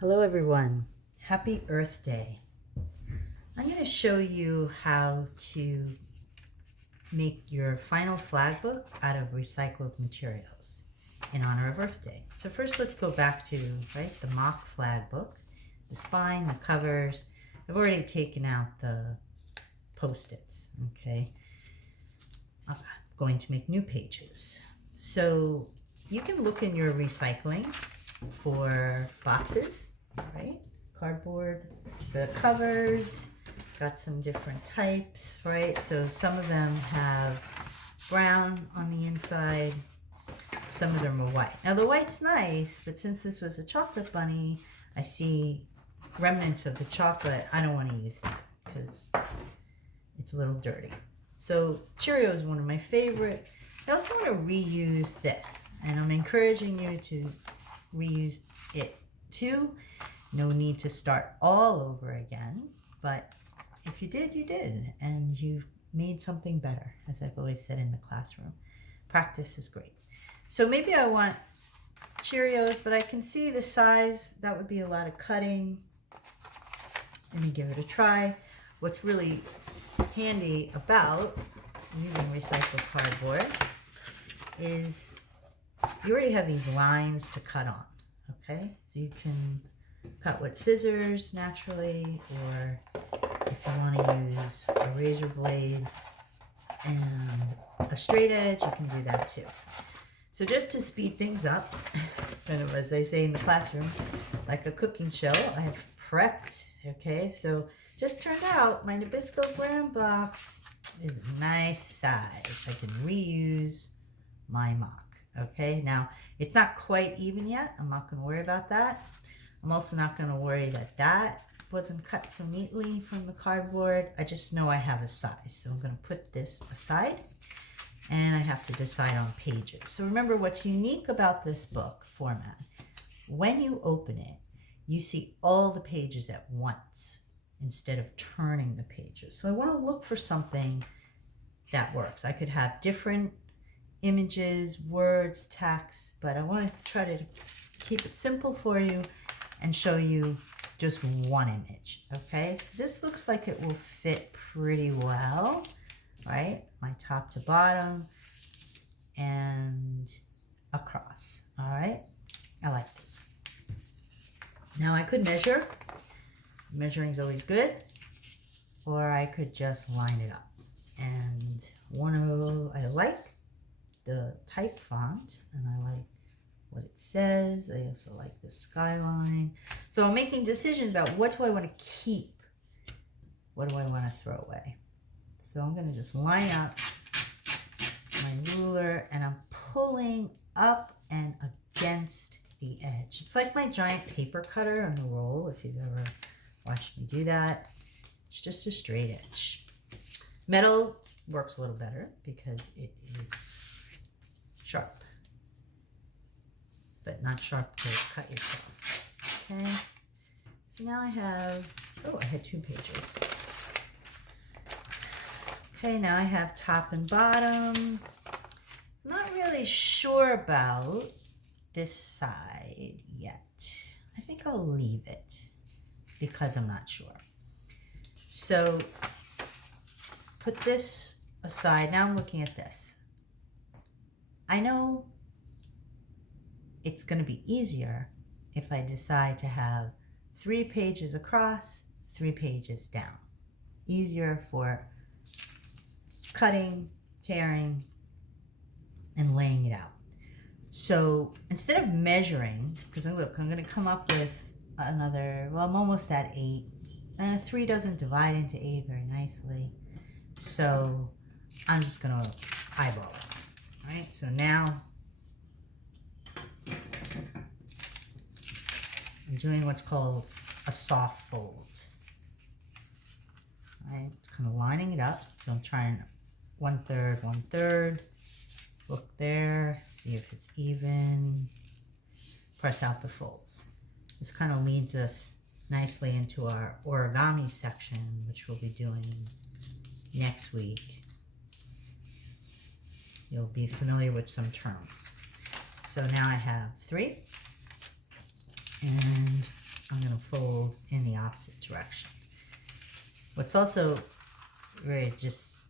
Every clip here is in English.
Hello everyone, happy Earth Day. I'm going to show you how to make your final flag book out of recycled materials in honor of Earth Day. So first let's go back to the mock flag book, the spine, the covers. I've already taken out the post-its, okay? I'm going to make new pages. So you can look in your recycling for boxes, right? Cardboard, the covers, got some different types, right? So some of them have brown on the inside, some of them are white. Now the white's nice, but since this was a chocolate bunny, I see remnants of the chocolate. I don't want to use that because it's a little dirty. So Cheerio is one of my favorite. I also want to reuse this, and I'm encouraging you to reuse it too. No need to start all over again, but if you did, you did, and you made something better, as I've always said in the classroom. Practice is great. So maybe I want Cheerios, but I can see the size. That would be a lot of cutting. Let me give it a try. What's really handy about using recycled cardboard is you already have these lines to cut on, okay? So you can cut with scissors naturally, or if you want to use a razor blade and a straight edge, you can do that too. So just to speed things up, kind of as I say in the classroom, like a cooking show, I have prepped, okay? So just turned out my Nabisco brand box is a nice size. I can reuse my mock, okay? Now, it's not quite even yet. I'm not going to worry about that. I'm also not going to worry that that wasn't cut so neatly from the cardboard. I just know I have a size. So I'm going to put this aside, and I have to decide on pages. So remember what's unique about this book format. When you open it, you see all the pages at once instead of turning the pages. So I want to look for something that works. I could have different images, words, text, but I want to try to keep it simple for you and show you just one image, okay? So this looks like it will fit pretty well, right? My top to bottom and across, all right? I like this. Now I could measure. Measuring's always good, or I could just line it up. And I like the type font, and I like what it says. I also like the skyline. So I'm making decisions about what do I want to keep, what do I want to throw away. So I'm going to just line up my ruler, and I'm pulling up and against the edge. It's like my giant paper cutter on the roll, if you've ever watched me do that. It's just a straight edge. Metal works a little better because it is sharp, but not sharp to cut yourself, okay? So now I have, I had 2 pages. Okay, now I have top and bottom. I'm not really sure about this side yet. I think I'll leave it because I'm not sure. So put this aside. Now I'm looking at this. I know it's going to be easier if I decide to have 3 pages across, 3 pages down. Easier for cutting, tearing, and laying it out. So instead of measuring, because look, I'm going to come up with another, well, I'm almost at 8. 3 doesn't divide into 8 very nicely. So I'm just going to eyeball it. All right, so now I'm doing what's called a soft fold. All right, kind of lining it up. So I'm trying 1/3, 1/3. Look there, see if it's even. Press out the folds. This kind of leads us nicely into our origami section, which we'll be doing next week. You'll be familiar with some terms. So now I have 3, and I'm going to fold in the opposite direction. What's also very just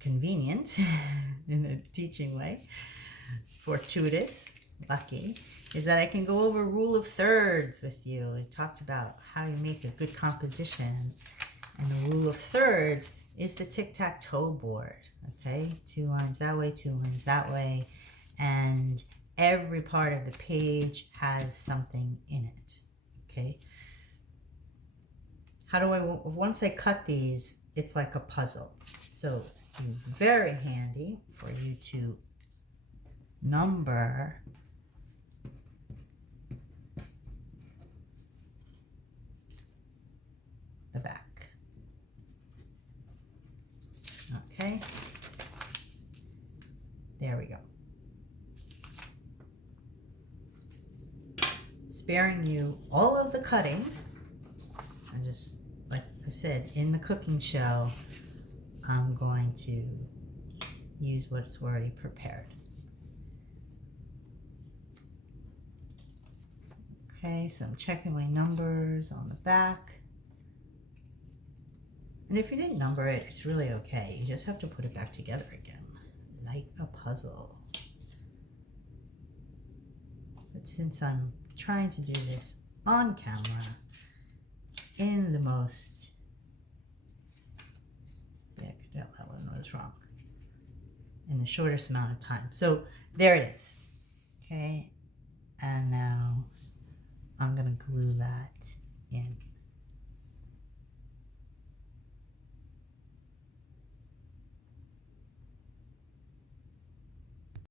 convenient in a teaching way, fortuitous, lucky, is that I can go over rule of thirds with you. We talked about how you make a good composition, and the rule of thirds is the tic-tac-toe board, okay? 2 lines that way, 2 lines that way, and every part of the page has something in it, okay? How do I, once I cut these, it's like a puzzle. So it's very handy for you to number the back. Okay, there we go. Sparing you all of the cutting, and just like I said in the cooking show, I'm going to use what's already prepared. Okay, so I'm checking my numbers on the back. And if you didn't number it, it's really okay. You just have to put it back together again, like a puzzle. But since I'm trying to do this on camera in the most, yeah, that one was wrong, in the shortest amount of time. So there it is. Okay, and now I'm gonna glue that in.